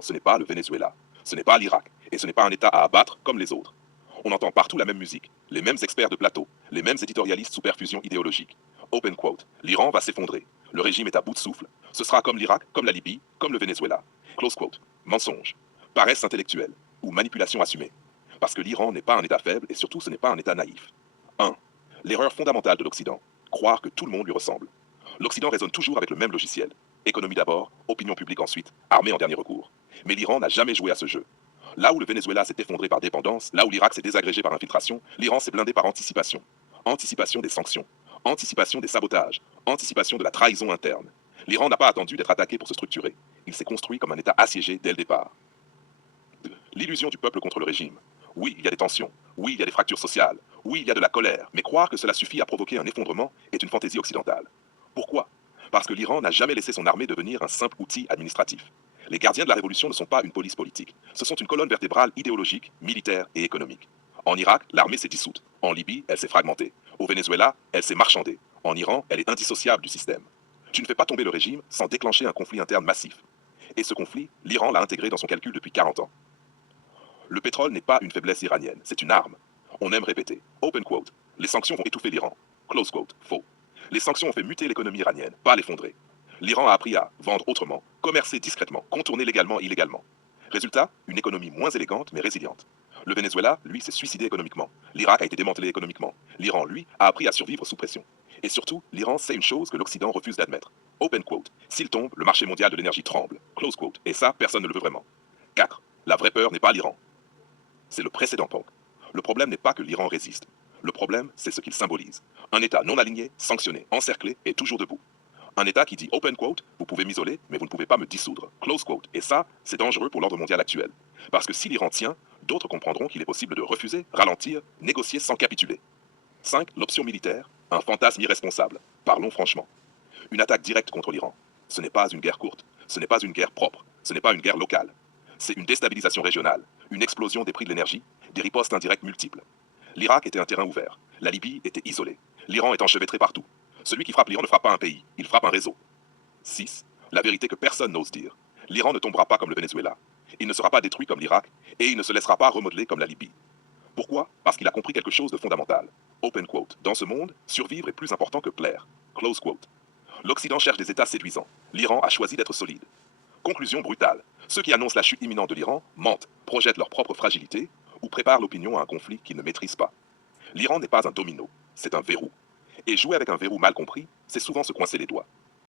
Ce n'est pas le Venezuela, ce n'est pas l'Irak, et ce n'est pas un État à abattre comme les autres. On entend partout la même musique, les mêmes experts de plateau, les mêmes éditorialistes sous perfusion idéologique. Open quote, l'Iran va s'effondrer, le régime est à bout de souffle, ce sera comme l'Irak, comme la Libye, comme le Venezuela. Close quote, mensonge, paresse intellectuelle ou manipulation assumée. Parce que l'Iran n'est pas un État faible et surtout ce n'est pas un État naïf. 1. L'erreur fondamentale de l'Occident, croire que tout le monde lui ressemble. L'Occident raisonne toujours avec le même logiciel. Économie d'abord, opinion publique ensuite, armée en dernier recours. Mais l'Iran n'a jamais joué à ce jeu. Là où le Venezuela s'est effondré par dépendance, là où l'Irak s'est désagrégé par infiltration, l'Iran s'est blindé par anticipation. Anticipation des sanctions, anticipation des sabotages, anticipation de la trahison interne. L'Iran n'a pas attendu d'être attaqué pour se structurer. Il s'est construit comme un État assiégé dès le départ. L'illusion du peuple contre le régime. Oui, il y a des tensions. Oui, il y a des fractures sociales. Oui, il y a de la colère. Mais croire que cela suffit à provoquer un effondrement est une fantaisie occidentale. Pourquoi? Parce que l'Iran n'a jamais laissé son armée devenir un simple outil administratif. Les gardiens de la révolution ne sont pas une police politique. Ce sont une colonne vertébrale idéologique, militaire et économique. En Irak, l'armée s'est dissoute. En Libye, elle s'est fragmentée. Au Venezuela, elle s'est marchandée. En Iran, elle est indissociable du système. Tu ne fais pas tomber le régime sans déclencher un conflit interne massif. Et ce conflit, l'Iran l'a intégré dans son calcul depuis 40 ans. Le pétrole n'est pas une faiblesse iranienne, c'est une arme. On aime répéter. Open quote. Les sanctions vont étouffer l'Iran. Close quote. Faux. Les sanctions ont fait muter l'économie iranienne, pas l'effondrer. L'Iran a appris à vendre autrement, commercer discrètement, contourner légalement, illégalement. Résultat, une économie moins élégante mais résiliente. Le Venezuela, lui, s'est suicidé économiquement. L'Irak a été démantelé économiquement. L'Iran, lui, a appris à survivre sous pression. Et surtout, l'Iran sait une chose que l'Occident refuse d'admettre. Open quote. S'il tombe, le marché mondial de l'énergie tremble. Close quote. Et ça, personne ne le veut vraiment. 4. La vraie peur n'est pas l'Iran. C'est le précédent donc. Le problème n'est pas que l'Iran résiste. Le problème, c'est ce qu'il symbolise. Un État non aligné, sanctionné, encerclé et toujours debout. Un État qui dit open quote, vous pouvez m'isoler, mais vous ne pouvez pas me dissoudre. Close quote. Et ça, c'est dangereux pour l'ordre mondial actuel. Parce que si l'Iran tient, d'autres comprendront qu'il est possible de refuser, ralentir, négocier sans capituler. 5. L'option militaire, un fantasme irresponsable. Parlons franchement. Une attaque directe contre l'Iran. Ce n'est pas une guerre courte, ce n'est pas une guerre propre, ce n'est pas une guerre locale. C'est une déstabilisation régionale, une explosion des prix de l'énergie, des ripostes indirectes multiples. L'Irak était un terrain ouvert, la Libye était isolée, l'Iran est enchevêtré partout. Celui qui frappe l'Iran ne frappe pas un pays, il frappe un réseau. 6. La vérité que personne n'ose dire. L'Iran ne tombera pas comme le Venezuela. Il ne sera pas détruit comme l'Irak, et il ne se laissera pas remodeler comme la Libye. Pourquoi? Parce qu'il a compris quelque chose de fondamental. Open quote. Dans ce monde, survivre est plus important que plaire. Close quote. L'Occident cherche des États séduisants. L'Iran a choisi d'être solide. Conclusion brutale. Ceux qui annoncent la chute imminente de l'Iran mentent, projettent leur propre fragilité ou préparent l'opinion à un conflit qu'ils ne maîtrisent pas. L'Iran n'est pas un domino, c'est un verrou. Et jouer avec un verrou mal compris, c'est souvent se coincer les doigts.